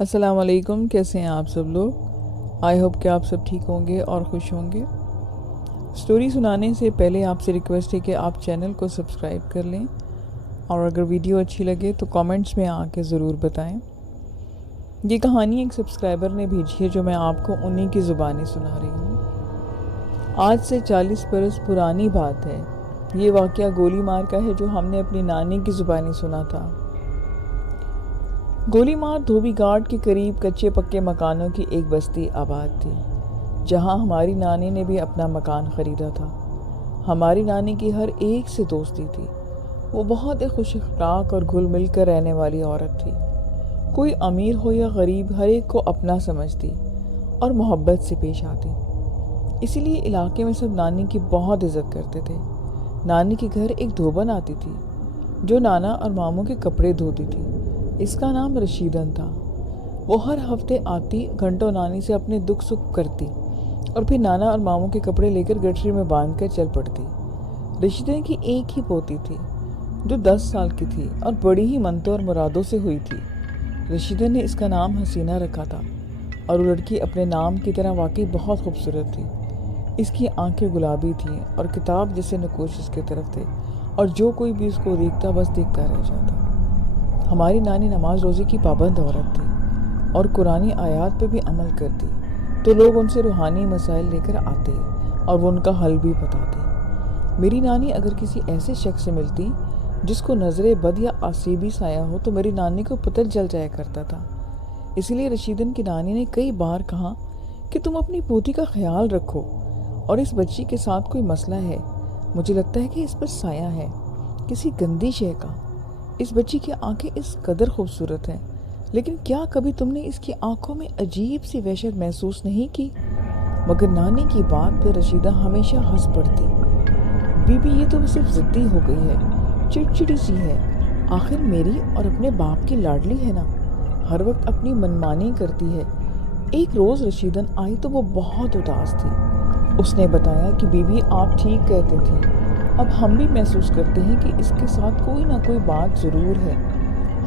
السلام علیکم، کیسے ہیں آپ سب لوگ؟ آئی ہوپ کہ آپ سب ٹھیک ہوں گے اور خوش ہوں گے۔ سٹوری سنانے سے پہلے آپ سے ریکویسٹ ہے کہ آپ چینل کو سبسکرائب کر لیں، اور اگر ویڈیو اچھی لگے تو کامنٹس میں آ کے ضرور بتائیں۔ یہ کہانی ایک سبسکرائبر نے بھیجی ہے جو میں آپ کو انہی کی زبانی سنا رہی ہوں۔ آج سے 40 برس پرانی بات ہے۔ یہ واقعہ گولی مار کا ہے جو ہم نے اپنی نانی کی زبانی سنا تھا۔ گولی مار دھوبی گھاٹ کے قریب کچے پکے مکانوں کی ایک بستی آباد تھی، جہاں ہماری نانی نے بھی اپنا مکان خریدا تھا۔ ہماری نانی کی ہر ایک سے دوستی تھی۔ وہ بہت ہی خوش اخلاق اور گھل مل کر رہنے والی عورت تھی۔ کوئی امیر ہو یا غریب، ہر ایک کو اپنا سمجھتی اور محبت سے پیش آتی۔ اسی لیے علاقے میں سب نانی کی بہت عزت کرتے تھے۔ نانی کے گھر ایک دھوبن آتی تھی جو نانا اور ماموں کے کپڑے دھوتی تھی۔ اس کا نام رشیدن تھا۔ وہ ہر ہفتے آتی، گھنٹوں نانی سے اپنے دکھ سکھ کرتی اور پھر نانا اور ماموں کے کپڑے لے کر گٹری میں باندھ کر چل پڑتی۔ رشیدن کی ایک ہی پوتی تھی جو 10 سال کی تھی اور بڑی ہی منتوں اور مرادوں سے ہوئی تھی۔ رشیدن نے اس کا نام حسینہ رکھا تھا، اور وہ لڑکی اپنے نام کی طرح واقعی بہت خوبصورت تھی۔ اس کی آنکھیں گلابی تھیں اور کتاب جیسے نقوش اس کی طرف تھے، اور جو کوئی بھی اس کو دیکھتا بس دیکھتا رہ جاتا۔ ہماری نانی نماز روزے کی پابند عورت تھی اور قرآنی آیات پہ بھی عمل کرتی، تو لوگ ان سے روحانی مسائل لے کر آتے اور وہ ان کا حل بھی بتاتے۔ میری نانی اگر کسی ایسے شخص سے ملتی جس کو نظر بد یا آسیبی سایہ ہو تو میری نانی کو پتہ چل جایا کرتا تھا۔ اسی لیے رشیدن کی نانی نے کئی بار کہا کہ تم اپنی پوتی کا خیال رکھو، اور اس بچی کے ساتھ کوئی مسئلہ ہے، مجھے لگتا ہے کہ اس پر سایہ ہے کسی گندی شے کا۔ اس بچی کی آنکھیں اس قدر خوبصورت ہیں، لیکن کیا کبھی تم نے اس کی آنکھوں میں عجیب سی وحشت محسوس نہیں کی؟ مگر نانی کی بات پہ رشیدہ ہمیشہ ہنس پڑتی۔ بی بی، یہ تو صرف ضدی ہو گئی ہے، چڑچڑی سی ہے، آخر میری اور اپنے باپ کی لاڈلی ہے نا، ہر وقت اپنی منمانی کرتی ہے۔ ایک روز رشیدن آئی تو وہ بہت اداس تھی۔ اس نے بتایا کہ بی بی، آپ ٹھیک کہتے تھے، اب ہم بھی محسوس کرتے ہیں کہ اس کے ساتھ کوئی نہ کوئی بات ضرور ہے۔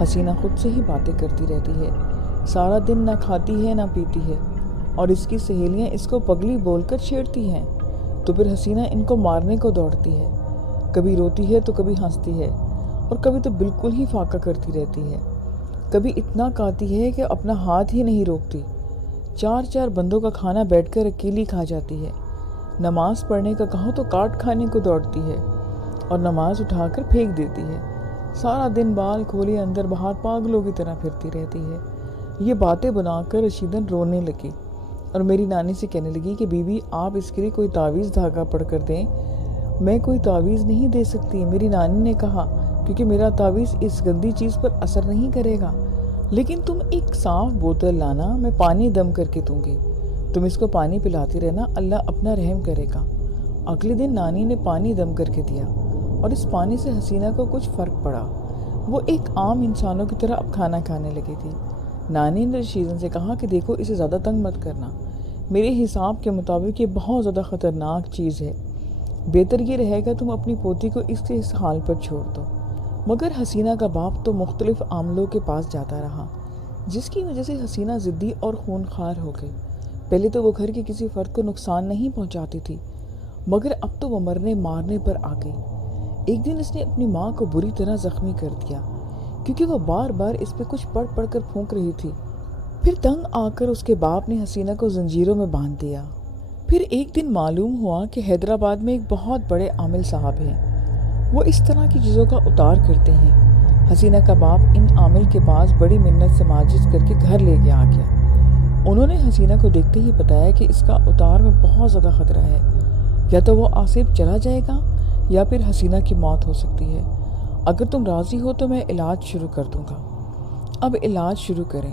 حسینہ خود سے ہی باتیں کرتی رہتی ہے، سارا دن نہ کھاتی ہے نہ پیتی ہے، اور اس کی سہیلیاں اس کو پگلی بول کر چھیڑتی ہیں، تو پھر حسینہ ان کو مارنے کو دوڑتی ہے۔ کبھی روتی ہے تو کبھی ہنستی ہے، اور کبھی تو بالکل ہی فاقہ کرتی رہتی ہے۔ کبھی اتنا کاتی ہے کہ اپنا ہاتھ ہی نہیں روکتی۔ 4 بندوں کا کھانا بیٹھ کر اکیلی کھا جاتی ہے۔ نماز پڑھنے کا کہو تو کاٹ کھانے کو دوڑتی ہے اور نماز اٹھا کر پھینک دیتی ہے۔ سارا دن بال کھولے اندر باہر پاگلوں کی طرح پھرتی رہتی ہے۔ یہ باتیں بنا کر رشیدن رونے لگی اور میری نانی سے کہنے لگی کہ بی بی، آپ اس کے لیے کوئی تعویذ دھاگا پڑھ کر دیں۔ میں کوئی تعویذ نہیں دے سکتی، میری نانی نے کہا، کیونکہ میرا تعویذ اس گندی چیز پر اثر نہیں کرے گا، لیکن تم ایک صاف بوتل لانا، میں پانی دم کر کے دوں گی، تم اس کو پانی پلاتی رہنا، اللہ اپنا رحم کرے گا۔ اگلے دن نانی نے پانی دم کر کے دیا، اور اس پانی سے حسینہ کو کچھ فرق پڑا۔ وہ ایک عام انسانوں کی طرح اب کھانا کھانے لگی تھی۔ نانی نے رشیدن سے کہا کہ دیکھو، اسے زیادہ تنگ مت کرنا، میرے حساب کے مطابق یہ بہت زیادہ خطرناک چیز ہے، بہتر یہ رہے گا تم اپنی پوتی کو اس کے اس حال پر چھوڑ دو۔ مگر حسینہ کا باپ تو مختلف عاملوں کے پاس جاتا رہا، جس کی وجہ سے حسینہ ضدی اور خونخوار ہو گئی۔ پہلے تو وہ گھر کے کسی فرد کو نقصان نہیں پہنچاتی تھی، مگر اب تو وہ مرنے مارنے پر آ گئی۔ ایک دن اس نے اپنی ماں کو بری طرح زخمی کر دیا، کیونکہ وہ بار بار اس پہ کچھ پڑھ پڑھ کر پھونک رہی تھی۔ پھر تنگ آ کر اس کے باپ نے حسینہ کو زنجیروں میں باندھ دیا۔ پھر ایک دن معلوم ہوا کہ حیدرآباد میں ایک بہت بڑے عامل صاحب ہیں، وہ اس طرح کی چیزوں کا اتار کرتے ہیں۔ حسینہ کا باپ ان عامل کے پاس بڑی منت سماجت کر کے گھر لے کے آ گیا۔ انہوں نے حسینہ کو دیکھتے ہی بتایا کہ اس کا اتار میں بہت زیادہ خطرہ ہے، یا تو وہ آصف چلا جائے گا یا پھر حسینہ کی موت ہو سکتی ہے۔ اگر تم راضی ہو تو میں علاج شروع کر دوں گا۔ اب علاج شروع کریں،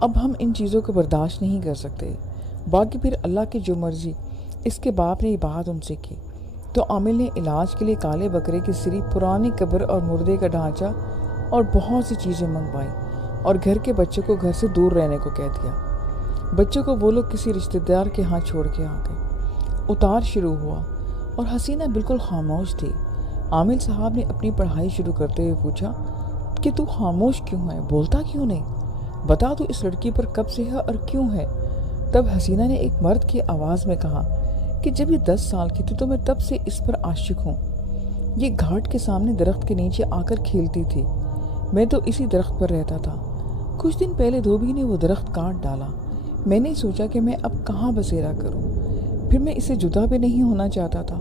اب ہم ان چیزوں کو برداشت نہیں کر سکتے، باقی پھر اللہ کی جو مرضی۔ اس کے باپ نے یہ بات ان سے کی تو عامل نے علاج کے لیے کالے بکرے کی سری، پرانی قبر اور مردے کا ڈھانچہ اور بہت سی چیزیں منگوائی، اور گھر کے بچوں کو گھر سے دور رہنے کو کہہ دیا۔ بچوں کو وہ لوگ کسی رشتہ دار کے ہاں چھوڑ کے آ گئے۔ اتار شروع ہوا اور حسینہ بالکل خاموش تھی۔ عامل صاحب نے اپنی پڑھائی شروع کرتے ہوئے پوچھا کہ تو خاموش کیوں ہے، بولتا کیوں نہیں؟ بتا تو اس لڑکی پر کب سے ہے اور کیوں ہے؟ تب حسینہ نے ایک مرد کی آواز میں کہا کہ جب یہ 10 سال کی تھی تو میں تب سے اس پر عاشق ہوں۔ یہ گھاٹ کے سامنے درخت کے نیچے آ کر کھیلتی تھی، میں تو اسی درخت پر رہتا تھا۔ کچھ دن پہلے دھوبی نے وہ درخت کاٹ ڈالا۔ میں نے سوچا کہ میں اب کہاں بسیرا کروں، پھر میں اسے جدا بھی نہیں ہونا چاہتا تھا،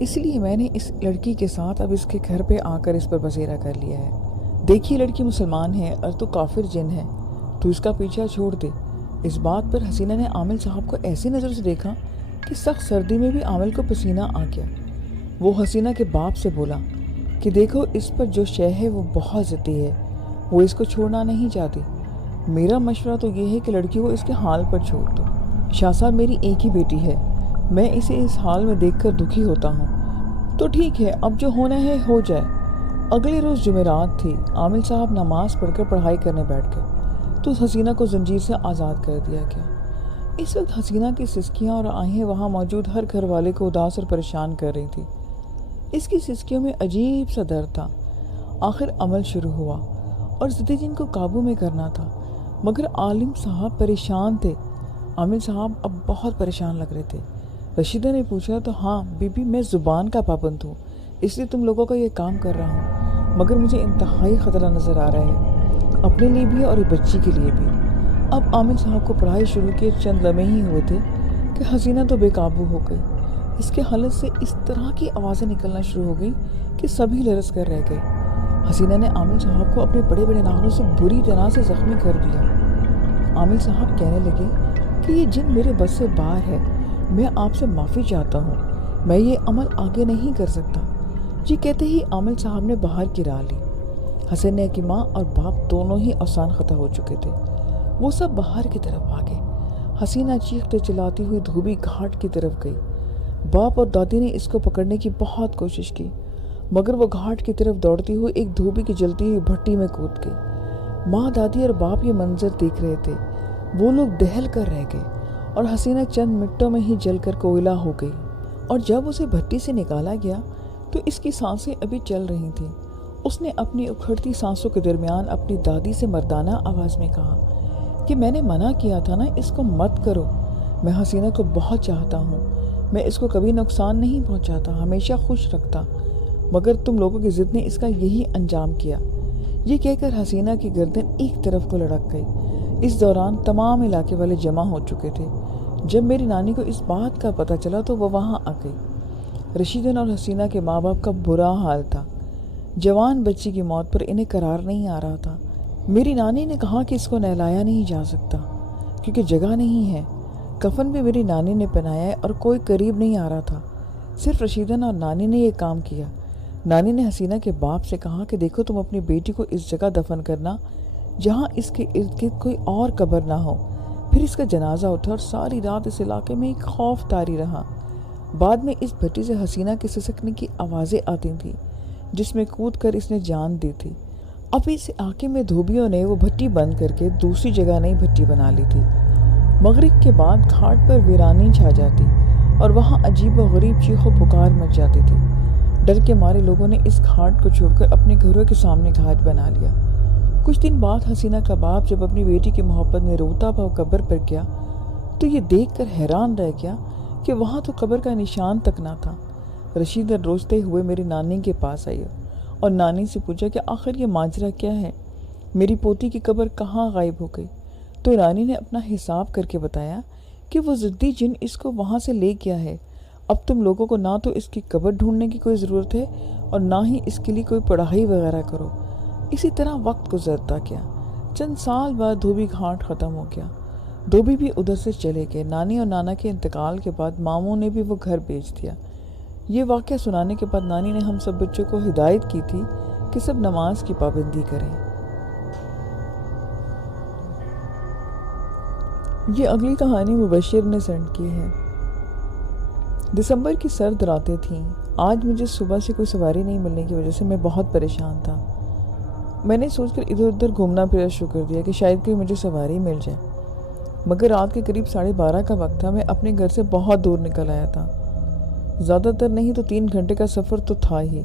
اس لیے میں نے اس لڑکی کے ساتھ اب اس کے گھر پہ آ کر اس پر بسیرا کر لیا ہے۔ دیکھیے لڑکی مسلمان ہے اور تو کافر جن ہے، تو اس کا پیچھا چھوڑ دے۔ اس بات پر حسینہ نے عامل صاحب کو ایسی نظر سے دیکھا کہ سخت سردی میں بھی عامل کو پسینہ آ گیا۔ وہ حسینہ کے باپ سے بولا کہ دیکھو اس پر جو شے ہے وہ بہت ضدی ہے، وہ اس کو چھوڑنا نہیں چاہتی۔ میرا مشورہ تو یہ ہے کہ لڑکی کو اس کے حال پر چھوڑ دو۔ شاہ صاحب میری ایک ہی بیٹی ہے، میں اسے اس حال میں دیکھ کر دکھی ہوتا ہوں۔ تو ٹھیک ہے، اب جو ہونا ہے ہو جائے۔ اگلے روز جمعرات تھی۔ عامل صاحب نماز پڑھ کر پڑھائی کرنے بیٹھ گئے تو حسینہ کو زنجیر سے آزاد کر دیا گیا۔ اس وقت حسینہ کی سسکیاں اور آہیں وہاں موجود ہر گھر والے کو اداس اور پریشان کر رہی تھی۔ اس کی سسکیوں میں عجیب سا درد تھا۔ آخر عمل شروع ہوا اور ضدی جن کو قابو میں کرنا تھا، مگر عالم صاحب پریشان تھے۔ عامل صاحب اب بہت پریشان لگ رہے تھے۔ رشیدہ نے پوچھا تو ہاں بی بی، میں زبان کا پابند ہوں، اس لیے تم لوگوں کا یہ کام کر رہا ہوں، مگر مجھے انتہائی خطرہ نظر آ رہا ہے، اپنے لیے بھی اور بچی کے لیے بھی۔ اب عامل صاحب کو پڑھائی شروع کیے چند لمحے ہی ہوئے تھے کہ حسینہ تو بے قابو ہو گئی۔ اس کے حلق سے اس طرح کی آوازیں نکلنا شروع ہو گئی کہ سبھی لرز کر رہ گئے۔ حسینہ نے عامل صاحب کو اپنے بڑے بڑے ناخنوں سے بری طرح سے زخمی کر دیا۔ عامل صاحب کہنے لگے کہ یہ جن میرے بس سے باہر ہے، میں آپ سے معافی چاہتا ہوں، میں یہ عمل آگے نہیں کر سکتا۔ یہ کہتے ہی عامل صاحب نے باہر گرا لی۔ حسینہ کی ماں اور باپ دونوں ہی اوسان خطا ہو چکے تھے۔ وہ سب باہر کی طرف آگے۔ حسینہ چیختے چلاتی ہوئی دھوبی گھاٹ کی طرف گئی۔ باپ اور دادی نے اس کو پکڑنے کی بہت کوشش کی، مگر وہ گھاٹ کی طرف دوڑتی ہوئی ایک دھوبی کی جلتی ہوئی بھٹی میں کود گئی۔ ماں، دادی اور باپ یہ منظر دیکھ رہے تھے۔ وہ لوگ دہل کر رہ گئے اور حسینہ چند منٹوں میں ہی جل کر کوئلہ ہو گئی۔ اور جب اسے بھٹی سے نکالا گیا تو اس کی سانسیں ابھی چل رہی تھیں۔ اس نے اپنی اکھڑتی سانسوں کے درمیان اپنی دادی سے مردانہ آواز میں کہا کہ میں نے منع کیا تھا نا، اس کو مت کرو۔ میں حسینہ کو بہت چاہتا ہوں، میں اس کو کبھی نقصان نہیں پہنچاتا، ہمیشہ خوش رکھتا، مگر تم لوگوں کی ضد نے اس کا یہی انجام کیا۔ یہ کہہ کر حسینہ کی گردن ایک طرف کو لڑک گئی۔ اس دوران تمام علاقے والے جمع ہو چکے تھے۔ جب میری نانی کو اس بات کا پتہ چلا تو وہ وہاں آ گئی۔ رشیدن اور حسینہ کے ماں باپ کا برا حال تھا۔ جوان بچی کی موت پر انہیں قرار نہیں آ رہا تھا۔ میری نانی نے کہا کہ اس کو نہلایا نہیں جا سکتا کیونکہ جگہ نہیں ہے۔ کفن بھی میری نانی نے پہنایا ہے اور کوئی قریب نہیں آ رہا تھا۔ صرف رشیدن اور نانی نے یہ کام کیا۔ نانی نے حسینہ کے باپ سے کہا کہ دیکھو، تم اپنی بیٹی کو اس جگہ دفن کرنا جہاں اس کے ارد گرد کوئی اور قبر نہ ہو۔ پھر اس کا جنازہ اٹھا اور ساری رات اس علاقے میں ایک خوف طاری رہا۔ بعد میں اس بھٹی سے حسینہ کے سسکنے کی آوازیں آتی تھیں جس میں کود کر اس نے جان دی تھی۔ اب اس علاقے میں دھوبیوں نے وہ بھٹی بند کر کے دوسری جگہ نئی بھٹی بنا لی تھی۔ مغرب کے بعد گھاٹ پر ویرانی چھا جاتی اور وہاں عجیب و غریب چیخ و پکار مچ جاتی تھی۔ ڈر کے مارے لوگوں نے اس گھاٹ کو چھوڑ کر اپنے گھروں کے سامنے گھاٹ بنا لیا۔ کچھ دن بعد حسینہ کا باپ جب اپنی بیٹی کی محبت میں روتا ہوا قبر پر گیا تو یہ دیکھ کر حیران رہ گیا کہ وہاں تو قبر کا نشان تک نہ تھا۔ رشیدہ روتے ہوئے میری نانی کے پاس آئی اور نانی سے پوچھا کہ آخر یہ ماجرا کیا ہے، میری پوتی کی قبر کہاں غائب ہو گئی؟ تو نانی نے اپنا حساب کر کے بتایا کہ وہ ضدی جن اس کو وہاں سے لے گیا ہے۔ اب تم لوگوں کو نہ تو اس کی قبر ڈھونڈنے کی کوئی ضرورت ہے اور نہ ہی اس کے لیے کوئی پڑھائی وغیرہ کرو۔ اسی طرح وقت گزرتا گیا۔ چند سال بعد دھوبی گھاٹ ختم ہو گیا۔ دھوبی بھی ادھر سے چلے گئے۔ نانی اور نانا کے انتقال کے بعد ماموں نے بھی وہ گھر بیچ دیا۔ یہ واقعہ سنانے کے بعد نانی نے ہم سب بچوں کو ہدایت کی تھی کہ سب نماز کی پابندی کریں۔ یہ اگلی کہانی مبشر نے سینڈ کی ہے۔ دسمبر کی سرد راتیں تھیں۔ آج مجھے صبح سے کوئی سواری نہیں ملنے کی وجہ سے میں بہت پریشان تھا۔ میں نے سوچ کر ادھر ادھر گھومنا پھرنا شروع کر دیا کہ شاید کوئی مجھے سواری مل جائے، مگر رات کے قریب 12:30 کا وقت تھا۔ میں اپنے گھر سے بہت دور نکل آیا تھا۔ زیادہ تر نہیں تو 3 گھنٹے کا سفر تو تھا ہی،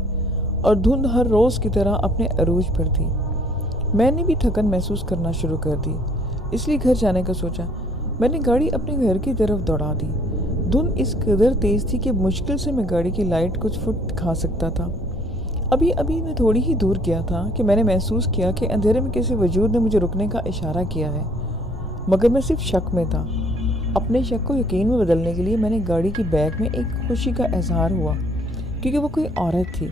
اور دھند ہر روز کی طرح اپنے عروج پر تھی۔ میں نے بھی تھکن محسوس کرنا شروع کر دی۔ اس لیے گھر جانے کا سوچا۔ میں نے گاڑی اپنے گھر کی طرف دوڑا دی۔ دھند اس قدر تیز تھی کہ مشکل سے میں گاڑی کی لائٹ کچھ فٹ دکھا سکتا تھا۔ ابھی میں تھوڑی ہی دور گیا تھا کہ میں نے محسوس کیا کہ اندھیرے میں کسی وجود نے مجھے رکنے کا اشارہ کیا ہے، مگر میں صرف شک میں تھا۔ اپنے شک کو یقین میں بدلنے کے لیے میں نے گاڑی کی بیک میں ایک خوشی کا اظہار ہوا، کیونکہ وہ کوئی عورت تھی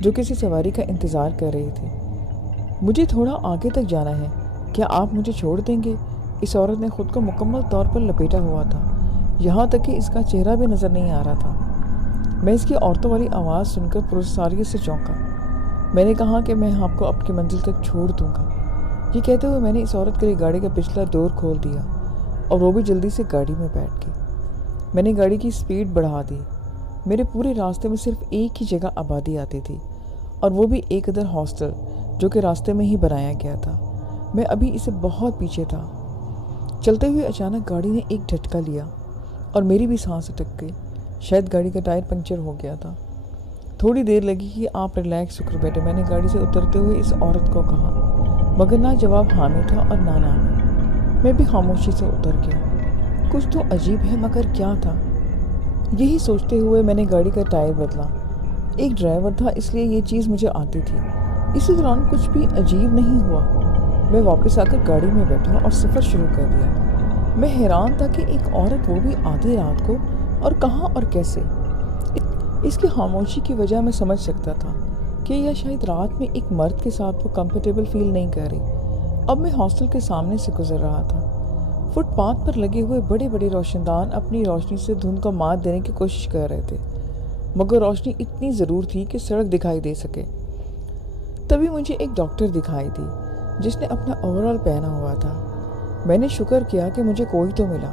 جو کسی سواری کا انتظار کر رہی تھی۔ مجھے تھوڑا آگے تک جانا ہے، کیا آپ مجھے چھوڑ دیں گے؟ اس عورت نے خود کو مکمل طور پر لپیٹا ہوا تھا، یہاں تک کہ اس کا چہرہ بھی نظر نہیں آ رہا تھا۔ میں اس کی عورتوں والی آواز سن کر پرساریت سے چونکا۔ میں نے کہا کہ میں آپ کو آپ کی منزل تک چھوڑ دوں گا۔ یہ کہتے ہوئے میں نے اس عورت کے لیے گاڑی کا پچھلا ڈور کھول دیا اور وہ بھی جلدی سے گاڑی میں بیٹھ گئی۔ میں نے گاڑی کی سپیڈ بڑھا دی۔ میرے پورے راستے میں صرف ایک ہی جگہ آبادی آتی تھی، اور وہ بھی ایک ادھر ہاسٹل جو کہ راستے میں ہی بنایا گیا تھا۔ میں ابھی اسے بہت پیچھے تھا۔ چلتے ہوئے اچانک گاڑی نے ایک جھٹکا لیا اور میری بھی سانس اٹک گئی۔ شاید گاڑی کا ٹائر پنچر ہو گیا تھا۔ تھوڑی دیر لگی کہ آپ ریلیکس ہو کر بیٹھے، میں نے گاڑی سے اترتے ہوئے اس عورت کو کہا، مگر نہ جواب ہاں میں تھا اور نہ نہ میں۔ میں بھی خاموشی سے اتر گیا۔ کچھ تو عجیب ہے، مگر کیا تھا؟ یہی سوچتے ہوئے میں نے گاڑی کا ٹائر بدلا۔ ایک ڈرائیور تھا، اس لیے یہ چیز مجھے آتی تھی۔ اسی دوران کچھ بھی عجیب نہیں ہوا۔ میں واپس آ کر گاڑی میں بیٹھا اور سفر شروع کر دیا۔ میں حیران تھا کہ ایک عورت، وہ بھی آدھی رات کو، اور کہاں اور کیسے۔ اس کی خاموشی کی وجہ میں سمجھ سکتا تھا کہ یا شاید رات میں ایک مرد کے ساتھ وہ کمفرٹیبل فیل نہیں کر رہی۔ اب میں ہاسٹل کے سامنے سے گزر رہا تھا۔ فٹ پاتھ پر لگے ہوئے بڑے بڑے روشن دان اپنی روشنی سے دھند کو مات دینے کی کوشش کر رہے تھے، مگر روشنی اتنی ضرور تھی کہ سڑک دکھائی دے سکے۔ تبھی مجھے ایک ڈاکٹر دکھائی دی جس نے اپنا اوور آل پہنا ہوا تھا۔ میں نے شکر کیا کہ مجھے کوئی تو ملا۔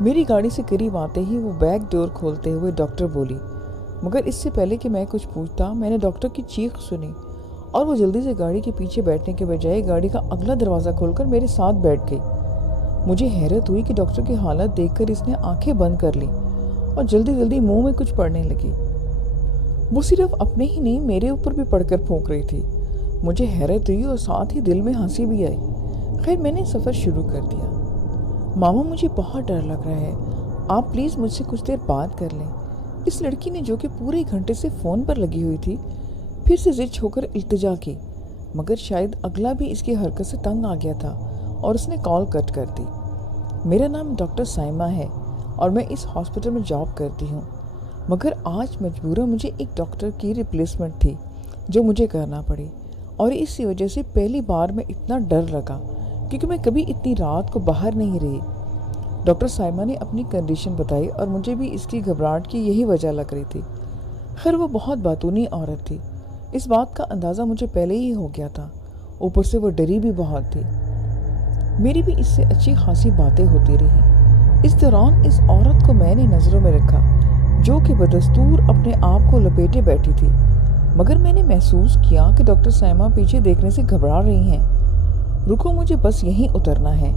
میری گاڑی سے قریب آتے ہی وہ بیک ڈور کھولتے ہوئے ڈاکٹر بولی، مگر اس سے پہلے کہ میں کچھ پوچھتا میں نے ڈاکٹر کی چیخ سنی اور وہ جلدی سے گاڑی کے پیچھے بیٹھنے کے بجائے گاڑی کا اگلا دروازہ کھول کر میرے ساتھ بیٹھ گئی۔ مجھے حیرت ہوئی کہ ڈاکٹر کی حالت دیکھ کر اس نے آنکھیں بند کر لی اور جلدی جلدی منہ میں کچھ پڑنے لگی۔ وہ صرف اپنے ہی نہیں میرے اوپر بھی پڑھ کر پھونک رہی تھی۔ مجھے حیرت ہوئی اور ساتھ ہی دل میں ہنسی بھی آئی۔ خیر میں نے سفر شروع کر دیا۔ ماما مجھے بہت ڈر لگ رہا ہے، آپ پلیز مجھ سے کچھ دیر بات کر لیں۔ اس لڑکی نے جو کہ پورے گھنٹے سے فون پر لگی ہوئی تھی پھر سے ضد ہو کر التجا کی، مگر شاید اگلا بھی اس کی حرکت سے تنگ آ گیا تھا اور اس نے کال کٹ کر دی۔ میرا نام ڈاکٹر سائمہ ہے اور میں اس ہاسپٹل میں جاب کرتی ہوں، مگر آج مجبوراً مجھے ایک ڈاکٹر کی ریپلیسمنٹ تھی جو مجھے کرنا پڑی، اور اسی وجہ سے پہلی بار میں اتنا ڈر لگا کیونکہ میں کبھی اتنی رات کو باہر نہیں رہی۔ ڈاکٹر سائمہ نے اپنی کنڈیشن بتائی اور مجھے بھی اس کی گھبراہٹ کی یہی وجہ لگ رہی تھی۔ خیر وہ بہت باتونی عورت تھی، اس بات کا اندازہ مجھے پہلے ہی ہو گیا تھا، اوپر سے وہ ڈری بھی بہت تھی۔ میری بھی اس سے اچھی خاصی باتیں ہوتی رہیں۔ اس دوران اس عورت کو میں نے نظروں میں رکھا جو کہ بدستور اپنے آپ کو لپیٹے بیٹھی تھی، مگر میں نے محسوس کیا کہ ڈاکٹر سائمہ پیچھے دیکھنے سے گھبرا رہی ہیں۔ رکو، مجھے بس یہیں اترنا ہے۔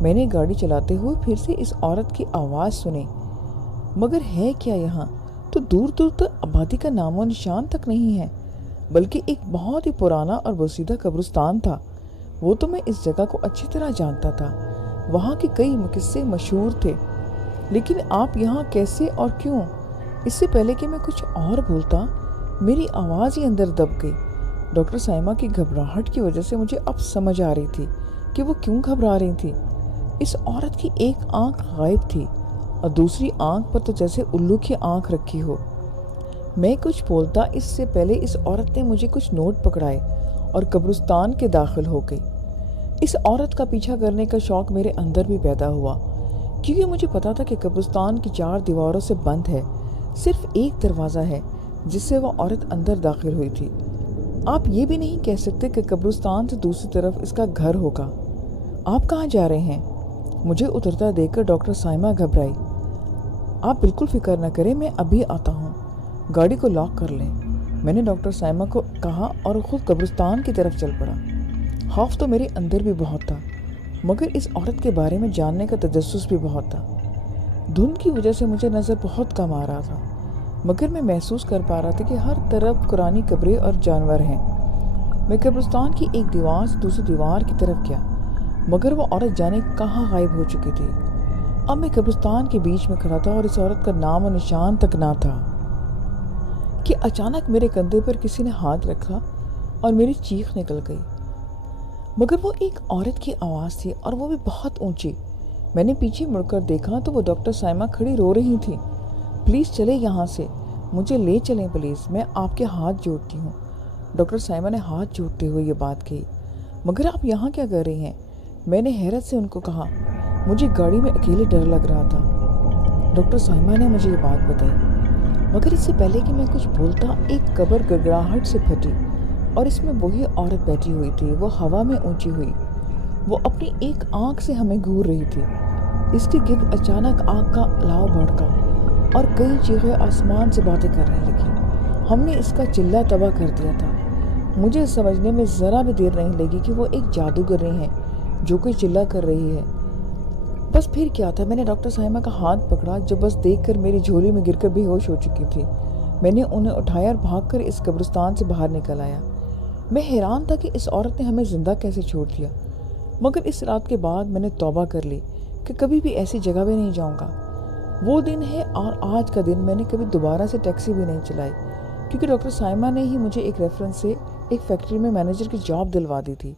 میں نے گاڑی چلاتے ہوئے پھر سے اس عورت کی آواز سنی، مگر ہے کیا یہاں؟ تو دور دور تک آبادی کا نام و نشان تک نہیں ہے، بلکہ ایک بہت ہی پرانا اور بوسیدہ قبرستان تھا۔ وہ تو میں اس جگہ کو اچھی طرح جانتا تھا، وہاں کے کئی قصے مشہور تھے، لیکن آپ یہاں کیسے اور کیوں؟ اس سے پہلے کہ میں کچھ اور بولتا میری آواز ہی اندر دب گئی۔ ڈاکٹر سائمہ کی گھبراہٹ کی وجہ سے مجھے اب سمجھ آ رہی تھی کہ وہ کیوں گھبرا رہی تھی۔ اس عورت کی ایک آنکھ غائب تھی اور دوسری آنکھ پر تو جیسے الو کی آنکھ رکھی ہو۔ میں کچھ بولتا اس سے پہلے اس عورت نے مجھے کچھ نوٹ پکڑائے اور قبرستان کے داخل ہو گئی۔ اس عورت کا پیچھا کرنے کا شوق میرے اندر بھی پیدا ہوا، کیونکہ مجھے پتا تھا کہ قبرستان کی 4 دیواروں سے بند ہے، صرف ایک دروازہ ہے جس سے وہ عورت اندر داخل ہوئی تھی۔ آپ یہ بھی نہیں کہہ سکتے کہ قبرستان سے دوسری طرف اس کا گھر ہوگا۔ آپ کہاں جا رہے ہیں؟ مجھے اترتا دیکھ کر ڈاکٹر سائمہ گھبرائی۔ آپ بالکل فکر نہ کریں، میں ابھی آتا ہوں، گاڑی کو لاک کر لیں، میں نے ڈاکٹر سائمہ کو کہا اور خود قبرستان کی طرف چل پڑا۔ خوف تو میرے اندر بھی بہت تھا، مگر اس عورت کے بارے میں جاننے کا تجسس بھی بہت تھا۔ دھند کی وجہ سے مجھے نظر بہت کم آ رہا تھا، مگر میں محسوس کر پا رہا تھا کہ ہر طرف قرآنی قبریں اور جانور ہیں۔ میں قبرستان کی ایک دیوار سے دوسری دیوار کی طرف گیا۔ مگر وہ عورت جانے کہاں غائب ہو چکی تھی۔ اب میں قبرستان کے بیچ میں کھڑا تھا اور اس عورت کا نام و نشان تک نہ تھا کہ اچانک میرے کندھے پر کسی نے ہاتھ رکھا اور میری چیخ نکل گئی، مگر وہ ایک عورت کی آواز تھی اور وہ بھی بہت اونچی۔ میں نے پیچھے مڑ کر دیکھا تو وہ ڈاکٹر سائمہ کھڑی رو رہی تھی۔ پلیز چلے یہاں سے، مجھے لے چلیں پلیز، میں آپ کے ہاتھ جوڑتی ہوں۔ ڈاکٹر سائمہ نے ہاتھ جوڑتے ہوئے یہ بات کہی۔ مگر آپ یہاں کیا کر رہی ہیں؟ میں نے حیرت سے ان کو کہا۔ مجھے گاڑی میں اکیلے ڈر لگ رہا تھا۔ ڈاکٹر سائمہ نے مجھے یہ بات بتائی، مگر اس سے پہلے کہ میں کچھ بولتا ایک قبر گڑگڑاہٹ سے پھٹی اور اس میں وہی عورت بیٹھی ہوئی تھی۔ وہ ہوا میں اونچی ہوئی، وہ اپنی ایک آنکھ سے ہمیں گھور رہی تھی۔ اس کے گرد اچانک آگ کا الاؤ بھڑکا اور کئی چیخیں آسمان سے باتیں کرنے لگی۔ ہم نے اس کا چلہ تباہ کر دیا تھا۔ مجھے سمجھنے میں ذرا بھی دیر نہیں لگی کہ وہ ایک جادوگرنی ہے جو کوئی چلہ کر رہی ہے۔ بس پھر کیا تھا، میں نے ڈاکٹر سائمہ کا ہاتھ پکڑا جو بس دیکھ کر میری جھولی میں گر کر بے ہوش ہو چکی تھی۔ میں نے انہیں اٹھایا اور بھاگ کر اس قبرستان سے باہر نکل آیا۔ میں حیران تھا کہ اس عورت نے ہمیں زندہ کیسے چھوڑ دیا، مگر اس رات کے بعد میں نے توبہ کر لی کہ کبھی بھی ایسی جگہ بھی نہیں جاؤں گا۔ وہ دن ہے اور آج کا دن میں نے کبھی دوبارہ سے ٹیکسی بھی نہیں چلائی، کیونکہ ڈاکٹر سائمہ نے ہی مجھے ایک ریفرنس سے ایک فیکٹری میں مینیجر کی جاب دلوا دی تھی۔